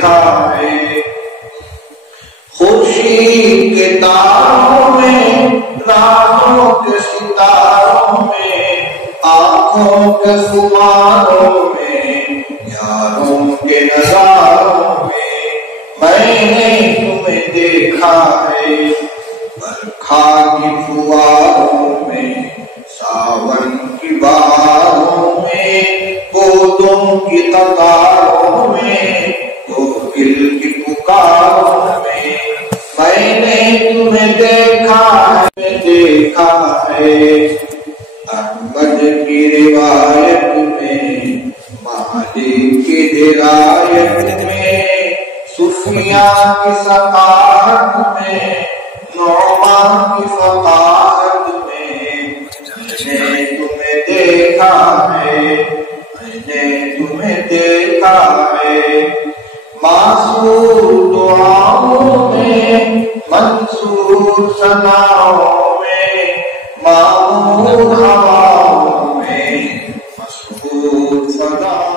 دیکھا ہے، خورشید کے تاروں میں، راتوں کے ستاروں میں، آنکھوں کے خماروں میں، یاروں کے نظاروں میں نے تمہیں دیکھا ہے، برکھا کی فواروں میں، ساون کی بہاروں میں، پودوں کی قطاروں میں، کوکل کی پکاروں میں نے تمہیں دیکھا ہے۔ احمد کی روایت میں، مالک کی ہدایت میں، صوفیاء کی ثقافت میں، نعمان کی فقاہت میں نے تمہیں دیکھا ہے، میں نے تمہیں دیکھا ہے۔ معصور دعاؤں میں، منصور ثناؤں میں، معمور ہواؤں میں، مسحور فضاؤں